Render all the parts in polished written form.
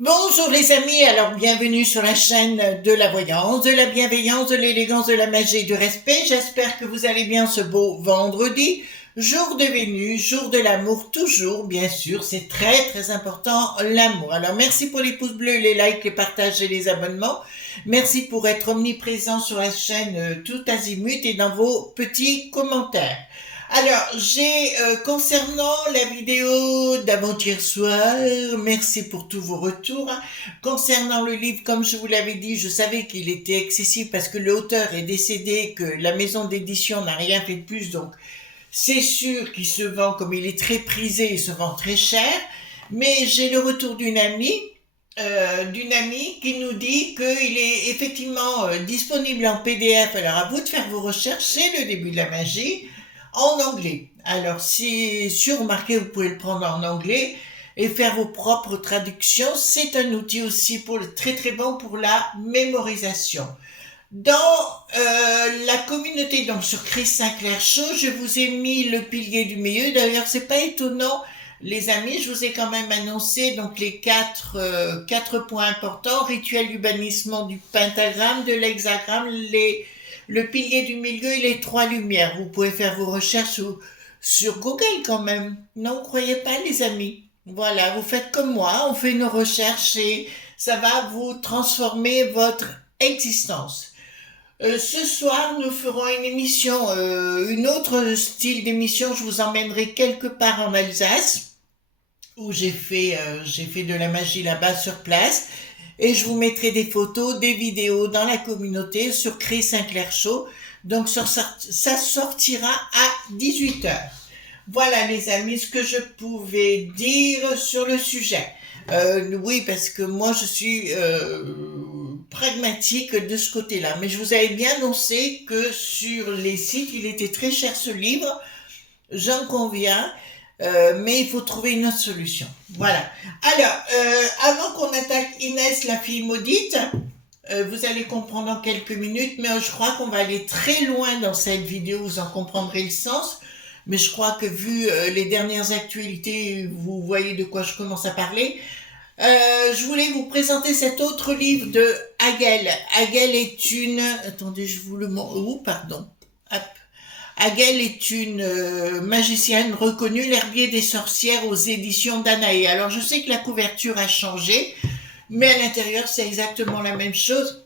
Bonjour les amis, alors bienvenue sur la chaîne de la voyance, de la bienveillance, de l'élégance, de la magie et du respect. J'espère que vous allez bien ce beau vendredi, jour de Vénus, jour de l'amour, toujours bien sûr, c'est très très important l'amour. Alors merci pour les pouces bleus, les likes, les partages et les abonnements. Merci pour être omniprésent sur la chaîne tout azimut et dans vos petits commentaires. Alors, j'ai concernant la vidéo d'avant-hier soir, merci pour tous vos retours. Concernant le livre, comme je vous l'avais dit, je savais qu'il était excessif parce que l'auteur est décédé, que la maison d'édition n'a rien fait de plus, donc c'est sûr qu'il se vend, comme il est très prisé, il se vend très cher. Mais j'ai le retour d'une amie qui nous dit qu'il est effectivement disponible en PDF. Alors à vous de faire vos recherches, c'est le début de la magie en anglais. Alors si remarquez, vous pouvez le prendre en anglais et faire vos propres traductions. C'est un outil aussi très très bon pour la mémorisation. Dans la communauté, donc sur Chris Sinclair Show, je vous ai mis le pilier du milieu. D'ailleurs, c'est pas étonnant, les amis, je vous ai quand même annoncé donc les quatre points importants: rituel du bannissement du pentagramme, de l'hexagramme, le pilier du milieu et les trois lumières. Vous pouvez faire vos recherches sur Google quand même. Non, vous croyez pas, les amis? Voilà, vous faites comme moi, on fait nos recherches et ça va vous transformer votre existence. Ce soir, nous ferons une émission, une autre style d'émission. Je vous emmènerai quelque part en Alsace, où j'ai fait de la magie là-bas sur place. Et je vous mettrai des photos, des vidéos dans la communauté sur Chris Sinclair Show. Donc ça sortira à 18h. Voilà les amis, ce que je pouvais dire sur le sujet. Oui, parce que moi je suis pragmatique de ce côté-là. Mais je vous avais bien annoncé que sur les sites, il était très cher ce livre. J'en conviens. Mais il faut trouver une autre solution. Voilà. Alors, avant qu'on attaque Inès, la fille maudite, vous allez comprendre en quelques minutes, mais je crois qu'on va aller très loin dans cette vidéo, vous en comprendrez le sens. Mais je crois que vu les dernières actualités, vous voyez de quoi je commence à parler. Je voulais vous présenter cet autre livre de Hagel. Hagel est une... Attendez, je vous le montre. Oh, pardon. Hop. Hagel est une magicienne reconnue, l'herbier des sorcières aux éditions Danaé. Alors je sais que la couverture a changé, mais à l'intérieur c'est exactement la même chose.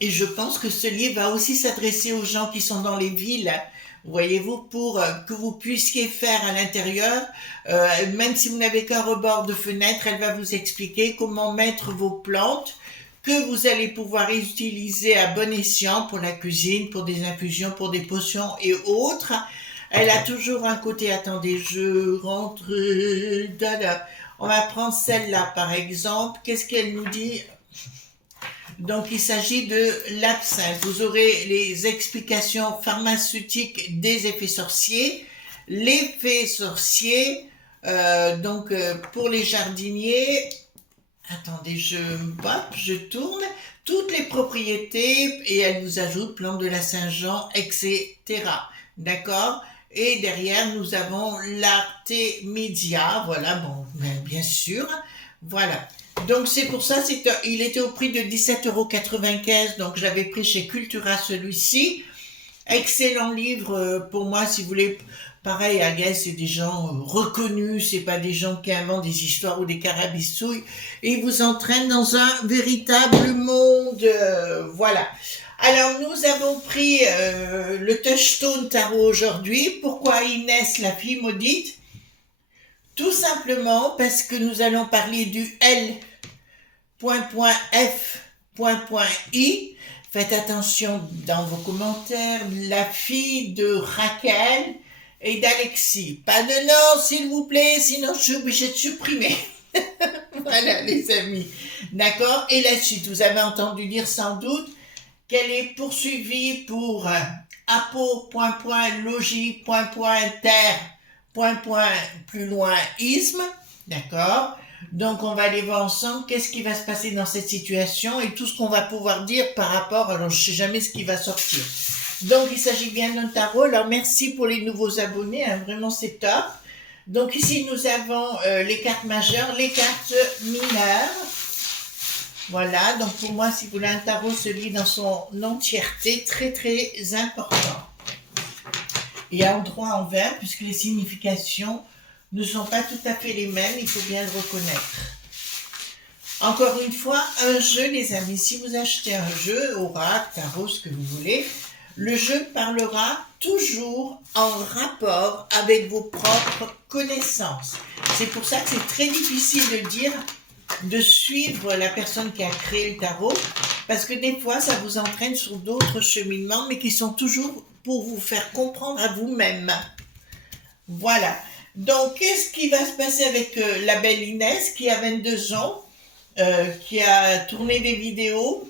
Et je pense que ce livre va aussi s'adresser aux gens qui sont dans les villes, voyez-vous, pour que vous puissiez faire à l'intérieur, même si vous n'avez qu'un rebord de fenêtre, elle va vous expliquer comment mettre vos plantes que vous allez pouvoir utiliser à bon escient pour la cuisine, pour des infusions, pour des potions et autres. Elle a toujours un côté, attendez, je rentre, on va prendre celle-là par exemple. Qu'est-ce qu'elle nous dit? Donc il s'agit de l'absinthe. Vous aurez les explications pharmaceutiques des effets sorciers. L'effet sorcier, pour les jardiniers, attendez, je tourne toutes les propriétés et elle nous ajoute plantes de la Saint-Jean, etc. D'accord? Et derrière, nous avons l'artémisia. Voilà, bon, bien sûr. Voilà. Donc c'est pour ça, il était au prix de 17,95 €, donc j'avais pris chez Cultura celui-ci. Excellent livre pour moi, si vous voulez. Pareil, Hagel, c'est des gens reconnus, c'est pas des gens qui inventent des histoires ou des carabistouilles, et ils vous entraînent dans un véritable monde. Voilà. Alors, nous avons pris le Touchstone Tarot aujourd'hui. Pourquoi Inès, la fille maudite? Tout simplement parce que nous allons parler du L.F.I. Faites attention dans vos commentaires. La fille de Raquel et d'Alexis. Pas de nom, s'il vous plaît, sinon je suis obligée de supprimer. Voilà, les amis. D'accord? Et la suite, vous avez entendu dire sans doute qu'elle est poursuivie pour apo, logis, plus loin, isme. D'accord? Donc on va aller voir ensemble qu'est-ce qui va se passer dans cette situation et tout ce qu'on va pouvoir dire par rapport, alors je sais jamais ce qui va sortir. Donc il s'agit bien d'un tarot. Alors merci pour les nouveaux abonnés, hein, vraiment c'est top. Donc ici nous avons les cartes majeures, les cartes mineures. Voilà, donc pour moi, si vous voulez, un tarot se lit dans son entièreté, très très important. Et en droit envers, puisque les significations ne sont pas tout à fait les mêmes, il faut bien le reconnaître. Encore une fois, un jeu, les amis. Si vous achetez un jeu, oracle, tarot, ce que vous voulez, le jeu parlera toujours en rapport avec vos propres connaissances. C'est pour ça que c'est très difficile de dire, de suivre la personne qui a créé le tarot, parce que des fois, ça vous entraîne sur d'autres cheminements, mais qui sont toujours pour vous faire comprendre à vous-même. Voilà. Donc, qu'est-ce qui va se passer avec la belle Inès, qui a 22 ans, qui a tourné des vidéos,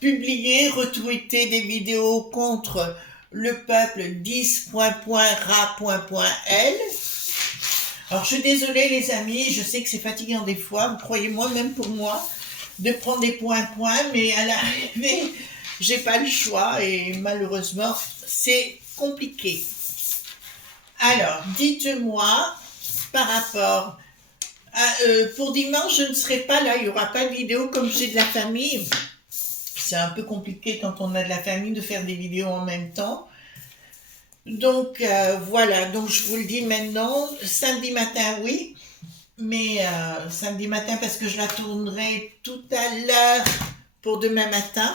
publié, retweeté des vidéos contre le peuple 10.ra.l. Alors, je suis désolée, les amis, je sais que c'est fatigant des fois, croyez-moi, même pour moi, de prendre des points, mais à l'arrivée, j'ai pas le choix et malheureusement, c'est compliqué. Alors, dites-moi, par rapport à, pour dimanche, je ne serai pas là, il n'y aura pas de vidéo comme j'ai de la famille. C'est un peu compliqué quand on a de la famille de faire des vidéos en même temps. Donc, voilà, donc je vous le dis maintenant, samedi matin, oui, mais samedi matin parce que je la tournerai tout à l'heure pour demain matin.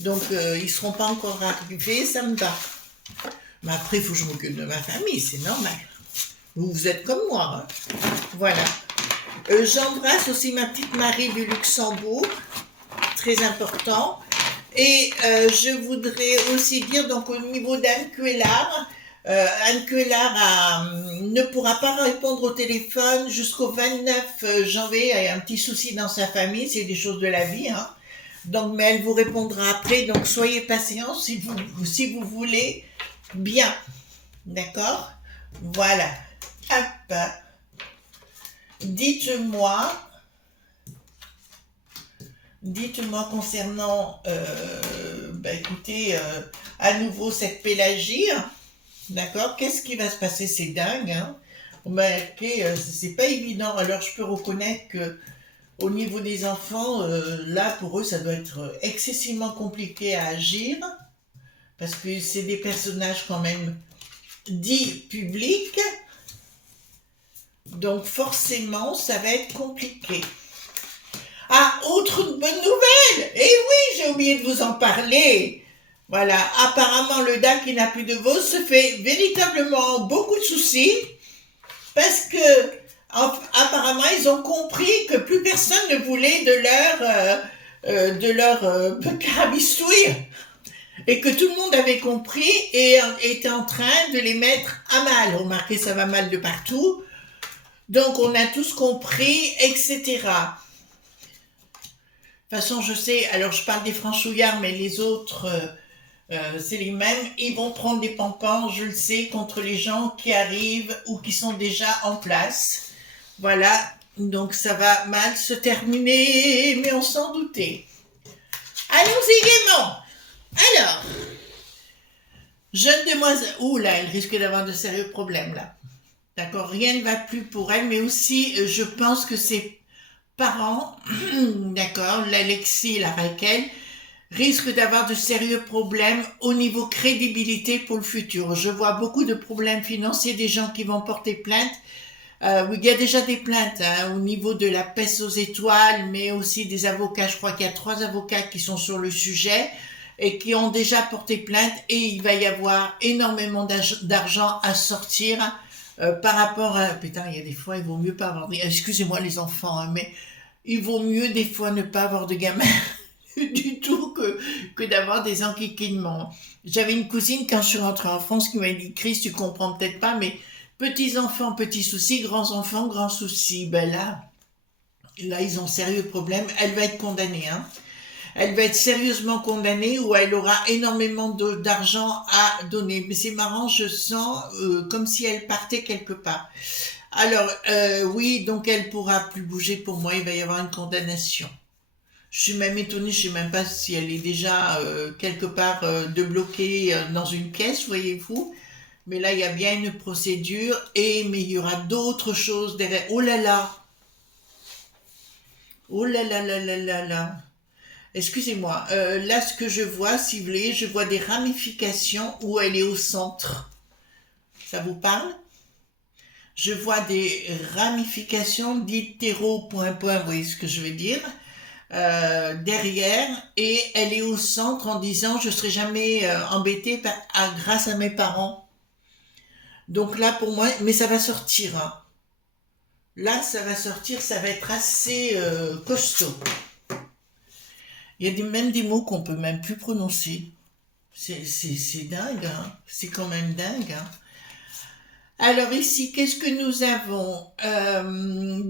Donc, ils ne seront pas encore arrivés, ça me va. Mais après, il faut que je m'occupe de ma famille, c'est normal. Vous êtes comme moi, hein. Voilà. J'embrasse aussi ma petite Marie du Luxembourg, très important. Et je voudrais aussi dire, donc au niveau d'Anne Cuellar, Anne Cuellar ne pourra pas répondre au téléphone jusqu'au 29 janvier. Elle a un petit souci dans sa famille, c'est des choses de la vie, hein. Donc, mais elle vous répondra après, donc soyez patients si vous voulez bien. D'accord? Voilà. Hop. Dites-moi concernant, écoutez, à nouveau cette Pélagie, d'accord? Qu'est-ce qui va se passer? C'est dingue, hein? C'est pas évident. Alors, je peux reconnaître que au niveau des enfants, là, pour eux, ça doit être excessivement compliqué à agir, parce que c'est des personnages quand même dits publics, donc forcément, ça va être compliqué. Ah, autre bonne nouvelle! Eh oui, j'ai oublié de vous en parler. Voilà, apparemment, le DAC qui n'a plus de voix se fait véritablement beaucoup de soucis, parce que apparemment, ils ont compris que plus personne ne voulait de leur carabistouille, et que tout le monde avait compris et était en train de les mettre à mal. Remarquez, ça va mal de partout. Donc, on a tous compris, etc. De toute façon, je sais, alors je parle des franchouillards, mais les autres, c'est les mêmes. Ils vont prendre des pampans, je le sais, contre les gens qui arrivent ou qui sont déjà en place. Voilà, donc ça va mal se terminer, mais on s'en doutait. Allons-y gaiement. Alors, jeune demoiselle, ouh là, elle risque d'avoir de sérieux problèmes là. D'accord, rien ne va plus pour elle, mais aussi, je pense que ses parents, d'accord, l'Alexis et la Raquel, risquent d'avoir de sérieux problèmes au niveau crédibilité pour le futur. Je vois beaucoup de problèmes financiers, des gens qui vont porter plainte. Il y a déjà des plaintes hein, au niveau de la peste aux étoiles, mais aussi des avocats. Je crois qu'il y a 3 avocats qui sont sur le sujet et qui ont déjà porté plainte et il va y avoir énormément d'argent à sortir par rapport à... Putain, il y a des fois, il vaut mieux pas avoir... Excusez-moi les enfants, hein, mais il vaut mieux des fois ne pas avoir de gamins du tout que d'avoir des enquiquinements. J'avais une cousine quand je suis rentrée en France qui m'a dit « Chris, tu comprends peut-être pas, mais... » Petits enfants, petits soucis, grands enfants, grands soucis. Ben là, ils ont sérieux problème. Elle va être condamnée, hein. Elle va être sérieusement condamnée ou elle aura énormément d'argent à donner. Mais c'est marrant, je sens comme si elle partait quelque part. Alors, oui, donc elle pourra plus bouger pour moi. Il va y avoir une condamnation. Je suis même étonnée, je sais même pas si elle est déjà quelque part débloquée dans une caisse, voyez-vous. Mais là, il y a bien une procédure, mais il y aura d'autres choses derrière. Oh là là! Oh là là là là là là. Excusez-moi. Là, ce que je vois, si vous voulez, je vois des ramifications où elle est au centre. Ça vous parle? Je vois des ramifications d'hétéro, point, point, vous voyez ce que je veux dire? Derrière, et elle est au centre en disant je serai jamais embêtée grâce à mes parents. Donc là pour moi, mais ça va sortir, hein. Là ça va sortir, ça va être assez costaud. Il y a même des mots qu'on peut même plus prononcer. C'est dingue, hein. C'est quand même dingue, hein. Alors ici, qu'est-ce que nous avons?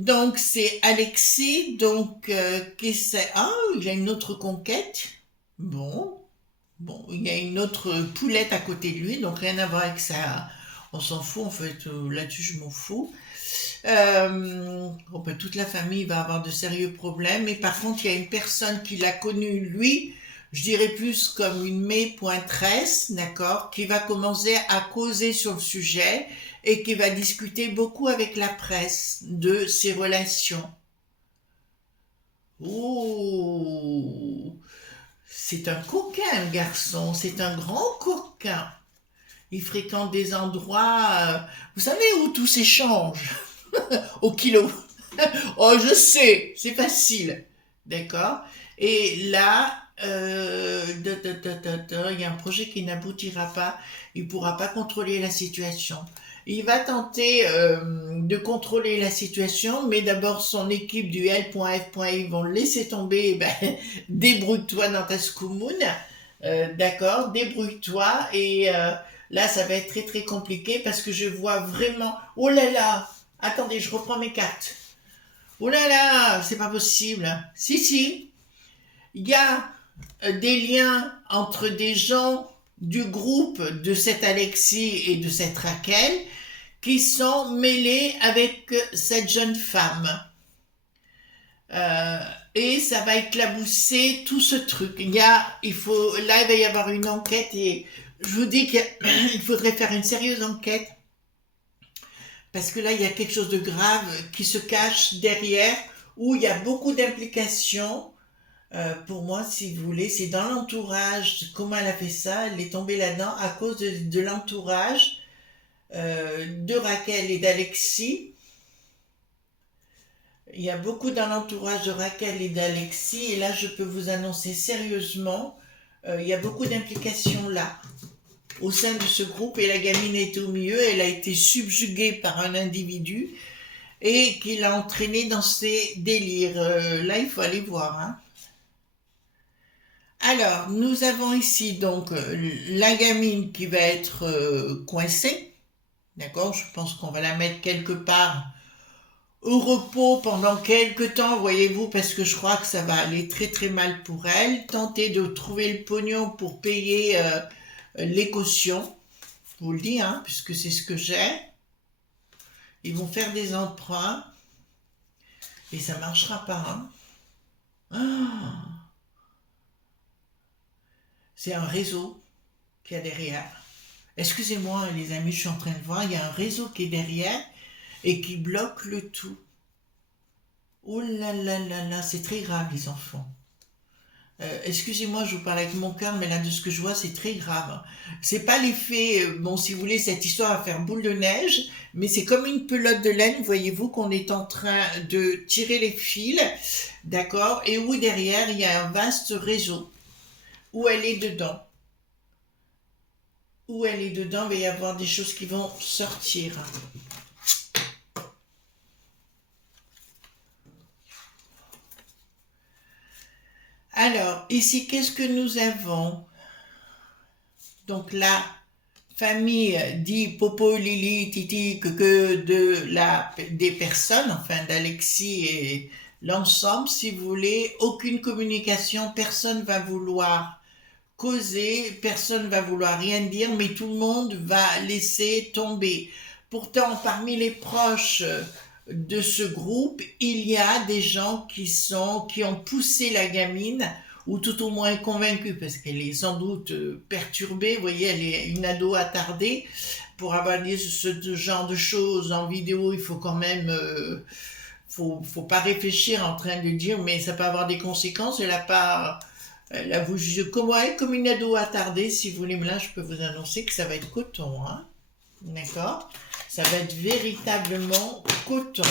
Donc c'est Alexis, donc qu'est-ce que c'est? Ah, il y a une autre conquête. Bon, bon, il y a une autre poulette à côté de lui, donc rien à voir avec ça. On s'en fout en fait, là-dessus je m'en fous. Bon, ben, toute la famille va avoir de sérieux problèmes, mais par contre il y a une personne qui l'a connu, lui, je dirais plus comme une pointeresse, d'accord, qui va commencer à causer sur le sujet et qui va discuter beaucoup avec la presse de ses relations. Oh, c'est un coquin, le garçon, c'est un grand coquin. Il fréquente des endroits, vous savez où tout s'échange, au kilo. Oh, je sais, c'est facile. D'accord? Et là, il y a un projet qui n'aboutira pas. Il ne pourra pas contrôler la situation. Il va tenter de contrôler la situation, mais d'abord son équipe du L.F. Ils vont le laisser tomber. Ben, débrouille-toi dans ta scoumoune. D'accord? Débrouille-toi. Et là, ça va être très très compliqué parce que je vois vraiment. Oh là là! Attendez, je reprends mes cartes. Oh là là, c'est pas possible. Si, si, il y a des liens entre des gens du groupe de cet Alexis et de cette Raquel qui sont mêlés avec cette jeune femme. Euh, et ça va éclabousser tout ce truc. Là, il va y avoir une enquête et je vous dis qu'il faudrait faire une sérieuse enquête parce que là, il y a quelque chose de grave qui se cache derrière, où il y a beaucoup d'implications. Pour moi, si vous voulez, c'est dans l'entourage. Comment elle a fait ça? Elle est tombée là-dedans à cause de l'entourage de Raquel et d'Alexis. Il y a beaucoup dans l'entourage de Raquel et d'Alexis, et là, je peux vous annoncer sérieusement, il y a beaucoup d'implications là au sein de ce groupe, et la gamine est au milieu, elle a été subjuguée par un individu et qui l'a entraînée dans ses délires. Là, il faut aller voir, hein. Alors, nous avons ici donc la gamine qui va être coincée, d'accord? Je pense qu'on va la mettre quelque part au repos pendant quelques temps, voyez-vous, parce que je crois que ça va aller très très mal pour elle. Tenter de trouver le pognon pour payer les cautions, je vous le dis, hein, puisque c'est ce que j'ai. Ils vont faire des emprunts et ça marchera pas, hein. Ah, c'est un réseau qu'il y a derrière. Excusez-moi les amis, je suis en train de voir, il y a un réseau qui est derrière et qui bloque le tout. Oh là là là là, c'est très grave les enfants. Excusez-moi, je vous parle avec mon cœur, mais là de ce que je vois, c'est très grave. C'est pas l'effet, bon, si vous voulez, cette histoire va faire boule de neige, mais c'est comme une pelote de laine, voyez-vous, qu'on est en train de tirer les fils, d'accord, et où derrière il y a un vaste réseau, où elle est dedans. Où elle est dedans, il va y avoir des choses qui vont sortir. Alors, ici, qu'est-ce que nous avons? Donc, la famille dit Popo, Lili, Titi, que des personnes, enfin d'Alexis et l'ensemble, si vous voulez, aucune communication, personne va vouloir causer, personne va vouloir rien dire, mais tout le monde va laisser tomber. Pourtant, parmi les proches de ce groupe, il y a des gens qui ont poussé la gamine, ou tout au moins convaincus, parce qu'elle est sans doute perturbée, vous voyez, elle est une ado attardée. Pour avoir dit ce genre de choses en vidéo, il faut quand même faut pas réfléchir en train de dire, mais ça peut avoir des conséquences. Elle a vous juge comme une ado attardée. Si vous voulez, là, je peux vous annoncer que ça va être coton, hein. D'accord? Ça va être véritablement coton.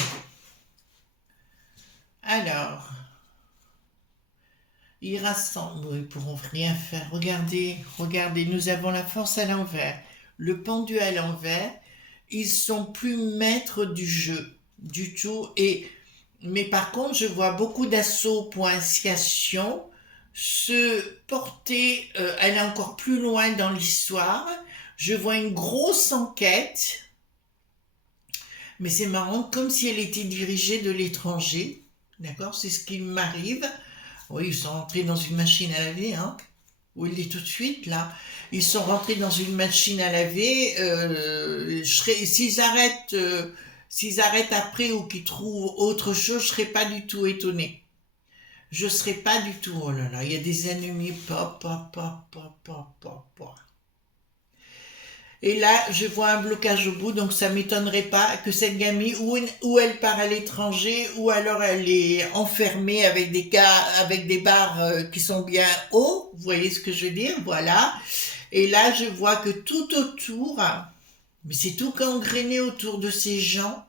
Alors, ils rassemblent, ils pourront rien faire. Regardez, regardez, nous avons la force à l'envers, le pendu à l'envers. Ils sont plus maîtres du jeu, du tout. Mais par contre, je vois beaucoup d'assauts pour initiation se porter, aller encore plus loin dans l'histoire. Je vois une grosse enquête, mais c'est marrant, comme si elle était dirigée de l'étranger. D'accord? C'est ce qui m'arrive. Oui, ils sont rentrés dans une machine à laver, hein. Oui, il est tout de suite, là. Ils sont rentrés dans une machine à laver. S'ils arrêtent après ou qu'ils trouvent autre chose, je serais pas du tout étonnée. Je serais pas du tout. Oh là là, il y a des ennemis. Pop, pop, pop, pop, pop, pop, pop. Et là, je vois un blocage au bout, donc ça m'étonnerait pas que cette gamine, ou elle part à l'étranger, ou alors elle est enfermée avec avec des barres qui sont bien hauts. Vous voyez ce que je veux dire? Voilà. Et là, je vois que tout autour, mais c'est tout gangréné autour de ces gens.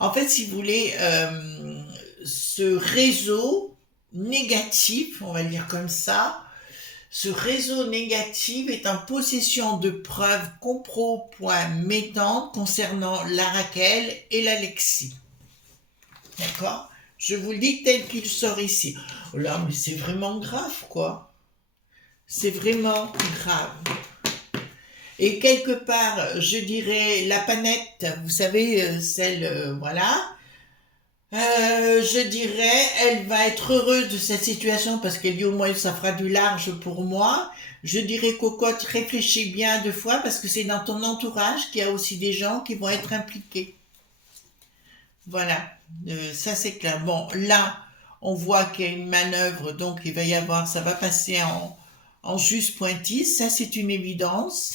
En fait, si vous voulez, ce réseau négatif, on va le dire comme ça, ce réseau négatif est en possession de preuves compromettantes concernant la Raquel et l'Alexis. D'accord? Je vous le dis tel qu'il sort ici. Oh là, mais c'est vraiment grave, quoi. C'est vraiment grave. Et quelque part, je dirais, la panette, vous savez, celle, voilà, je dirais, elle va être heureuse de cette situation parce qu'elle dit au moins ça fera du large pour moi. Je dirais, cocotte, réfléchis bien deux fois parce que c'est dans ton entourage qu'il y a aussi des gens qui vont être impliqués. Voilà, ça c'est clair. Bon, là, on voit qu'il y a une manœuvre, donc il va y avoir, ça va passer en juste pointille, ça c'est une évidence.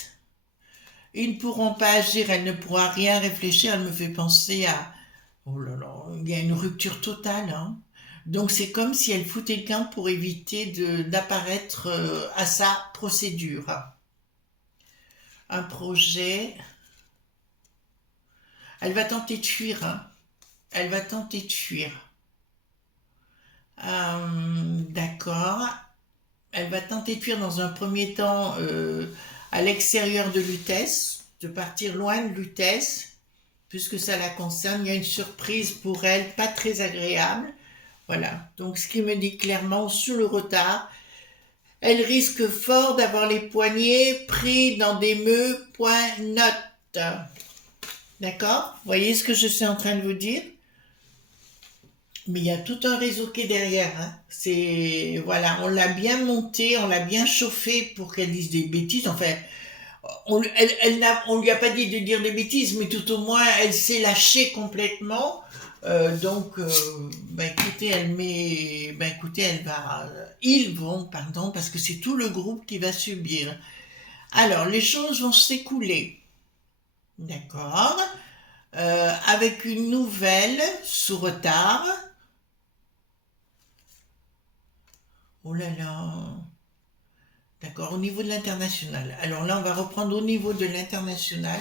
Ils ne pourront pas agir, elle ne pourra rien réfléchir, elle me fait penser à... Oh là là, il y a une rupture totale, hein. Donc c'est comme si elle foutait le camp pour éviter d'apparaître à sa procédure. Un projet. Elle va tenter de fuir, hein. Elle va tenter de fuir. D'accord. Elle va tenter de fuir dans un premier temps à l'extérieur de Lutèce, de partir loin de Lutèce, puisque ça la concerne. Il y a une surprise pour elle, pas très agréable. Voilà. Donc, ce qui me dit clairement, sous le retard, elle risque fort d'avoir les poignets pris dans des meux point note. D'accord? Vous voyez ce que je suis en train de vous dire? Mais il y a tout un réseau qui est derrière, hein. C'est, voilà, on l'a bien monté, on l'a bien chauffé pour qu'elle dise des bêtises. Enfin, on lui a pas dit de dire des bêtises, mais tout au moins, elle s'est lâchée complètement. Donc, écoutez, ils vont, pardon, parce que c'est tout le groupe qui va subir. Alors, les choses vont s'écouler. D'accord? Avec une nouvelle sous retard. Oh là là. D'accord, au niveau de l'international. Alors là, on va reprendre au niveau de l'international.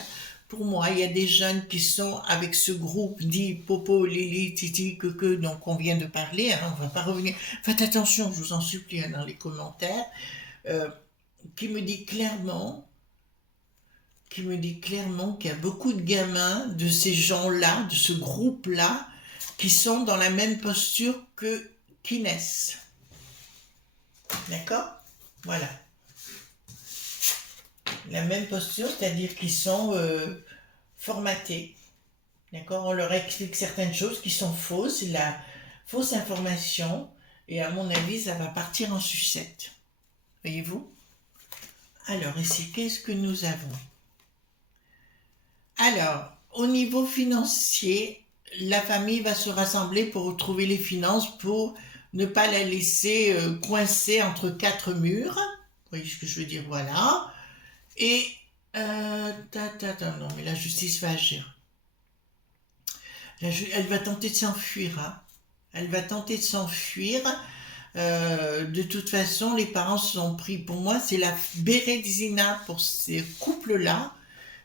Pour moi, il y a des jeunes qui sont avec ce groupe dit Popo, Lili, Titi, que donc on vient de parler. Hein, on va pas revenir. Faites attention, je vous en supplie, hein, dans les commentaires. Euh, qui me dit clairement qu'il y a beaucoup de gamins de ces gens-là, de ce groupe-là, qui sont dans la même posture que qu'Inès. D'accord? Voilà. La même posture, c'est-à-dire qu'ils sont formatés. D'accord? On leur explique certaines choses qui sont fausses, la fausse information, et à mon avis, ça va partir en sucette. Voyez-vous? Alors, ici, qu'est-ce que nous avons? Alors, au niveau financier, la famille va se rassembler pour retrouver les finances pour ne pas la laisser coincée entre quatre murs. Vous voyez ce que je veux dire? Voilà. Et, non, mais la justice va agir. Elle va tenter de s'enfuir, hein. Elle va tenter de s'enfuir. De toute façon, les parents sont pris. Pour moi, c'est la bérésina pour ces couples-là.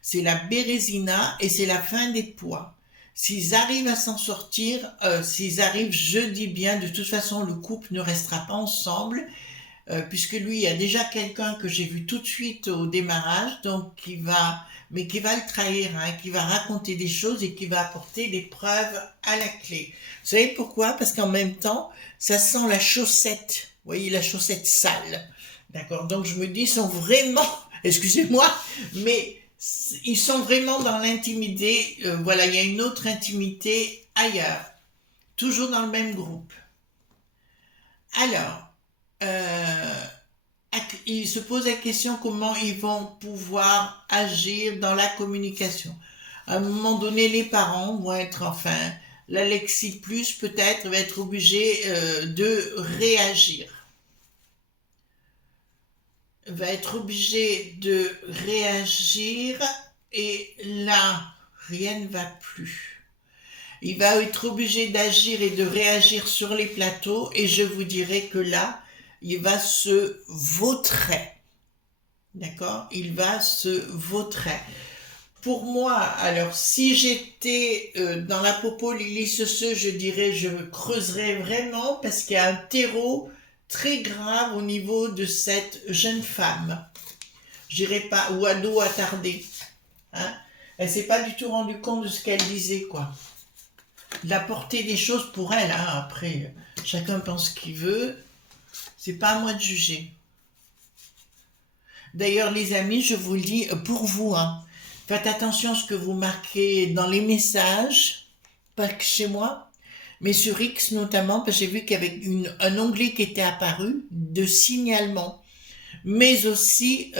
C'est la bérésina et c'est la fin des poids. S'ils arrivent à s'en sortir, s'ils arrivent, je dis bien, de toute façon, le couple ne restera pas ensemble, puisque lui, il y a déjà quelqu'un que j'ai vu tout de suite au démarrage, donc mais qui va le trahir, hein, qui va raconter des choses et qui va apporter des preuves à la clé. Vous savez pourquoi? Parce qu'en même temps, ça sent la chaussette. Vous voyez, la chaussette sale. D'accord? Donc je me dis, ils sont vraiment, excusez-moi, mais ils sont vraiment dans l'intimité. Voilà, il y a une autre intimité ailleurs. Toujours dans le même groupe. Alors, euh, il se pose la question comment ils vont pouvoir agir dans la communication. À un moment donné, les parents vont être, enfin, l'Alexis Plus peut-être va être obligé de réagir. Va être obligé de réagir et là, rien ne va plus. Il va être obligé d'agir et de réagir sur les plateaux et je vous dirai que là, il va se vautrer. D'accord? Il va se vautrer. Pour moi, alors si j'étais dans la popo Lily Ceceux, je dirais je creuserais vraiment parce qu'il y a un terreau très grave au niveau de cette jeune femme. J'irai pas, ou ado attardé. Hein? Elle s'est pas du tout rendue compte de ce qu'elle disait, quoi. La portée des choses pour elle, hein. Après, chacun pense ce qu'il veut. C'est pas à moi de juger. D'ailleurs, les amis, je vous le dis pour vous, hein. Faites attention à ce que vous marquez dans les messages, pas que chez moi, mais sur X notamment, parce que j'ai vu qu'il y avait un onglet qui était apparu de signalement. Mais aussi,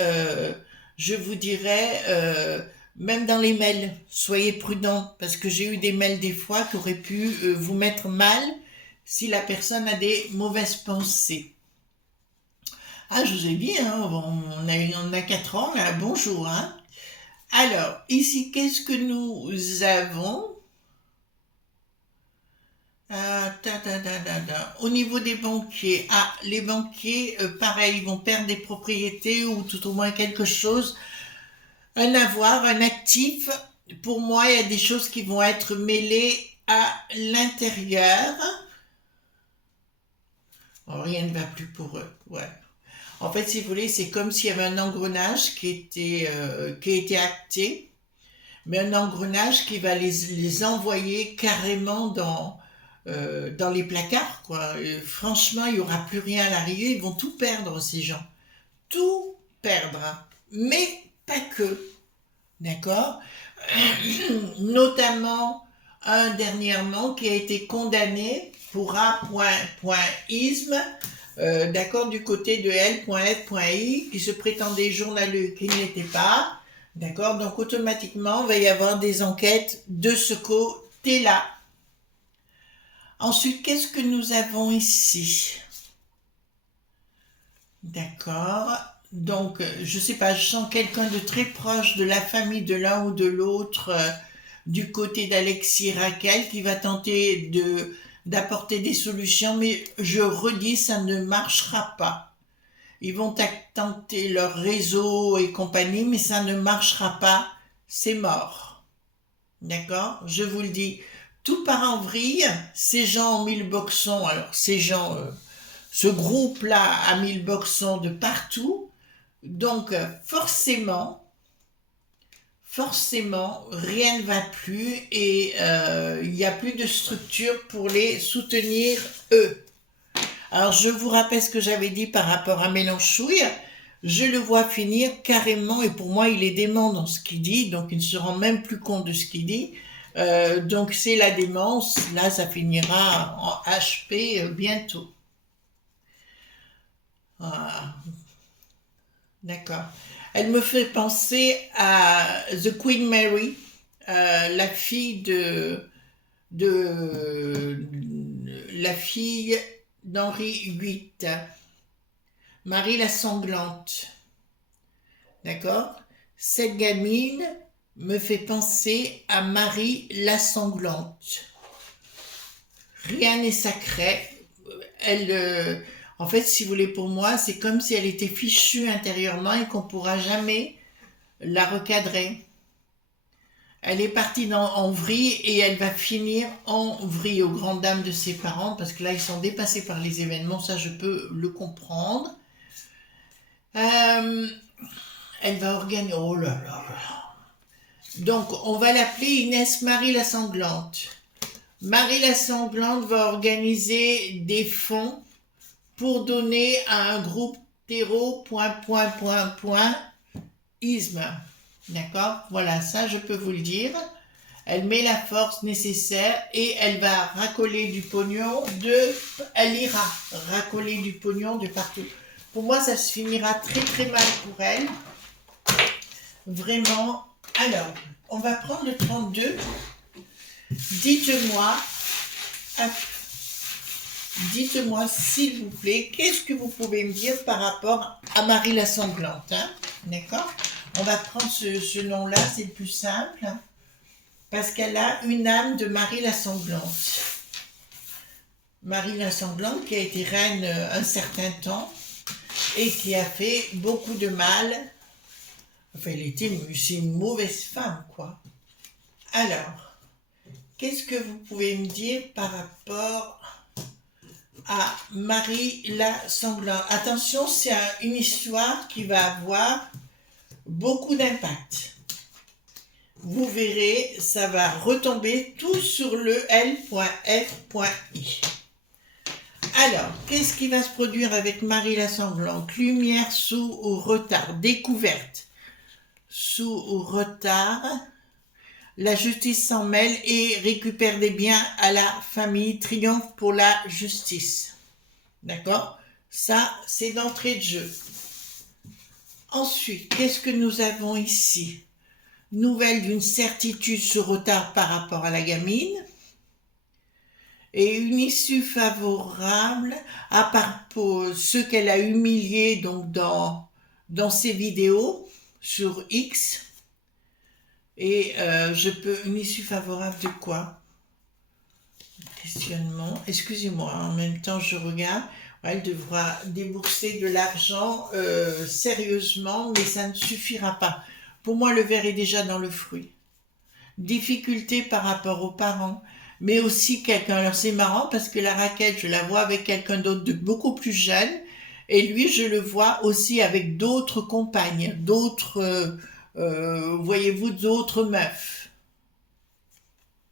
je vous dirais, même dans les mails, soyez prudents, parce que j'ai eu des mails des fois qui auraient pu vous mettre mal si la personne a des mauvaises pensées. Ah, je vous ai dit, hein, on a 4 ans, là, bonjour. Hein. Alors, ici, qu'est-ce que nous avons? Au niveau des banquiers, les banquiers, pareil, ils vont perdre des propriétés ou tout au moins quelque chose, un avoir, un actif. Pour moi, il y a des choses qui vont être mêlées à l'intérieur. Oh, rien ne va plus pour eux. Ouais. En fait, si vous voulez, c'est comme s'il y avait un engrenage qui était acté, mais un engrenage qui va les envoyer carrément dans les placards, quoi. Franchement, il n'y aura plus rien à l'arrivée, ils vont tout perdre, ces gens. Tout perdre. Mais pas que. D'accord? Notamment un dernièrement qui a été condamné pour A.isme, d'accord, du côté de L.F.I, qui se prétendait journaleux, qui ne l'était pas, d'accord, donc automatiquement, il va y avoir des enquêtes de ce côté-là. Ensuite, qu'est-ce que nous avons ici? D'accord. Donc, je sais pas, je sens quelqu'un de très proche de la famille de l'un ou de l'autre, du côté d'Alexis Raquel, qui va tenter d'apporter des solutions, mais je redis, ça ne marchera pas. Ils vont tenter leur réseau et compagnie, mais ça ne marchera pas, c'est mort. D'accord? Je vous le dis, tout part en vrille, ces gens ont mis le boxon, alors ces gens, ce groupe-là a mis le boxon de partout, donc forcément, rien ne va plus et il n'y a plus de structure pour les soutenir eux. Alors je vous rappelle ce que j'avais dit par rapport à Mélenchouille, je le vois finir carrément et pour moi il est dément dans ce qu'il dit, donc il ne se rend même plus compte de ce qu'il dit. Donc c'est la démence, là ça finira en HP bientôt. Voilà. D'accord. Elle me fait penser à The Queen Mary, la fille de la fille d'Henri VIII, Marie la sanglante. D'accord? Cette gamine, me fait penser à Marie la sanglante. Rien n'est sacré. Elle, en fait, si vous voulez, pour moi, c'est comme si elle était fichue intérieurement et qu'on ne pourra jamais la recadrer. Elle est partie en vrille et elle va finir en vrille aux grandes dames de ses parents parce que là, ils sont dépassés par les événements, ça je peux le comprendre. Euh, Elle va organiser... Oh là là là. Donc, on va l'appeler Inès Marie la Sanglante. Marie la Sanglante va organiser des fonds pour donner à un groupe terreau... isme. D'accord? Voilà, ça je peux vous le dire. Elle met la force nécessaire et elle va racoler du pognon elle ira racoler du pognon de partout. Pour moi, ça se finira très très mal pour elle. Vraiment. Alors, on va prendre le 32. Dites-moi, s'il vous plaît, qu'est-ce que vous pouvez me dire par rapport à Marie la Sanglante, hein? D'accord? On va prendre ce nom-là, c'est le plus simple, hein, parce qu'elle a une âme de Marie la Sanglante. Marie la Sanglante qui a été reine un certain temps et qui a fait beaucoup de mal. Enfin, c'est une mauvaise femme, quoi. Alors, qu'est-ce que vous pouvez me dire par rapport à Marie la Sanglante? Attention, c'est une histoire qui va avoir beaucoup d'impact. Vous verrez, ça va retomber tout sur le L.F.I. Alors, qu'est-ce qui va se produire avec Marie la Sanglante? Lumière sous ou retard, découverte sous ou retard. La justice s'en mêle et récupère des biens à la famille, triomphe pour la justice. D'accord? Ça, c'est d'entrée de jeu. Ensuite, qu'est-ce que nous avons ici? Nouvelle d'une certitude sur retard par rapport à la gamine. Et une issue favorable, à part pour ceux qu'elle a humiliés donc dans ses vidéos sur X. Et une issue favorable de quoi? Questionnement. Excusez-moi, en même temps je regarde. Elle devra débourser de l'argent sérieusement, mais ça ne suffira pas. Pour moi, le verre est déjà dans le fruit. Difficulté par rapport aux parents, mais aussi quelqu'un. Alors c'est marrant parce que la raquette, je la vois avec quelqu'un d'autre de beaucoup plus jeune, et lui, je le vois aussi avec d'autres compagnes, d'autres, voyez-vous, d'autres meufs.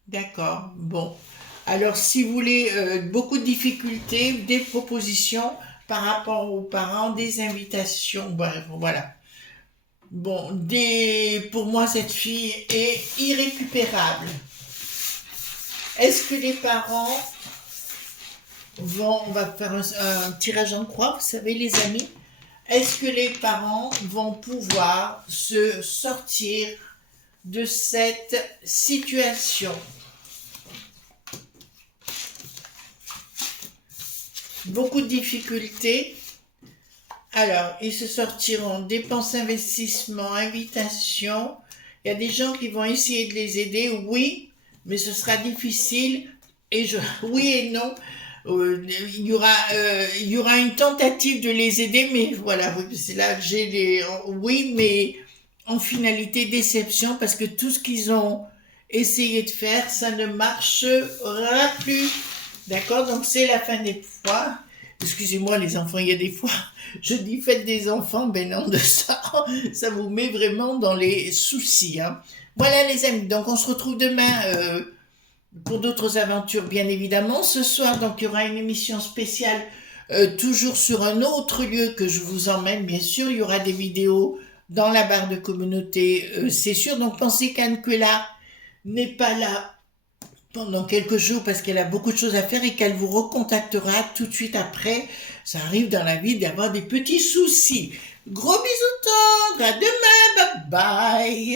D'accord, bon. Alors, si vous voulez beaucoup de difficultés, des propositions par rapport aux parents, des invitations, bref, voilà. Bon, pour moi, cette fille est irrécupérable. Est-ce que les parents on va faire un tirage en croix, vous savez, les amis. Est-ce que les parents vont pouvoir se sortir de cette situation? Beaucoup de difficultés. Alors, ils se sortiront dépenses, investissements, invitations. Il y a des gens qui vont essayer de les aider, oui, mais ce sera difficile. Oui et non. Il y aura une tentative de les aider, mais voilà, c'est là que j'ai les... Oui, mais en finalité, déception, parce que tout ce qu'ils ont essayé de faire, ça ne marchera plus. D'accord? Donc, c'est la fin des fois. Excusez-moi les enfants, il y a des fois, je dis faites des enfants, ben non, de ça vous met vraiment dans les soucis. Hein. Voilà les amis, donc on se retrouve demain pour d'autres aventures bien évidemment. Ce soir, donc il y aura une émission spéciale, toujours sur un autre lieu que je vous emmène, bien sûr. Il y aura des vidéos dans la barre de communauté, c'est sûr. Donc pensez qu'Anne-Quella n'est pas là pendant quelques jours parce qu'elle a beaucoup de choses à faire et qu'elle vous recontactera tout de suite après. Ça arrive dans la vie d'avoir des petits soucis. Gros bisous tendres, à demain, bye bye.